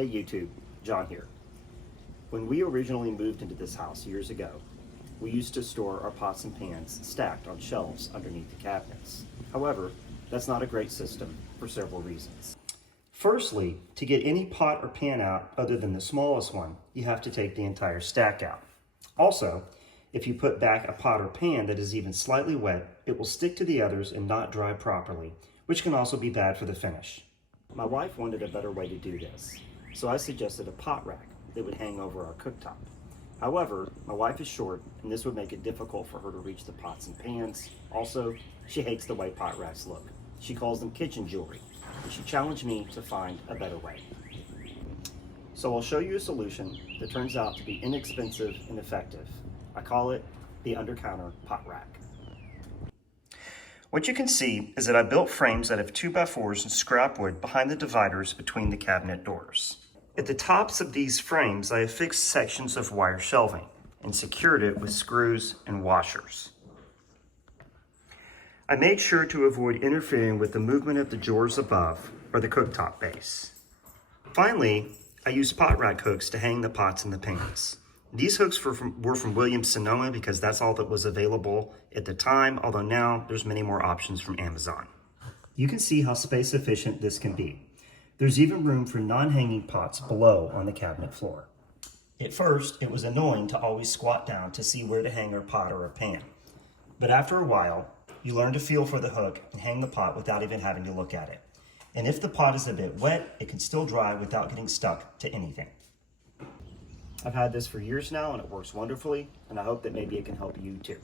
Hey YouTube, John here. When we originally moved into this house years ago, we used to store our pots and pans stacked on shelves underneath the cabinets. However, that's not a great system for several reasons. Firstly, to get any pot or pan out other than the smallest one, you have to take the entire stack out. Also, if you put back a pot or pan that is even slightly wet, it will stick to the others and not dry properly, which can also be bad for the finish. My wife wanted a better way to do this, so I suggested a pot rack that would hang over our cooktop. However, my wife is short and this would make it difficult for her to reach the pots and pans. Also, she hates the way pot racks look. She calls them kitchen jewelry, and she challenged me to find a better way. So I'll show you a solution that turns out to be inexpensive and effective. I call it the Undercounter Pot Rack. What you can see is that I built frames out of 2x4s and scrap wood behind the dividers between the cabinet doors. At the tops of these frames, I have fixed sections of wire shelving and secured it with screws and washers. I made sure to avoid interfering with the movement of the drawers above or the cooktop base. Finally, I used pot rack hooks to hang the pots and the pans. These hooks were from Williams-Sonoma because that's all that was available at the time, although now there's many more options from Amazon. You can see how space efficient this can be. There's even room for non-hanging pots below on the cabinet floor. At first, it was annoying to always squat down to see where to hang a pot or a pan. But after a while, you learn to feel for the hook and hang the pot without even having to look at it. And if the pot is a bit wet, it can still dry without getting stuck to anything. I've had this for years now and it works wonderfully, and I hope that maybe it can help you too.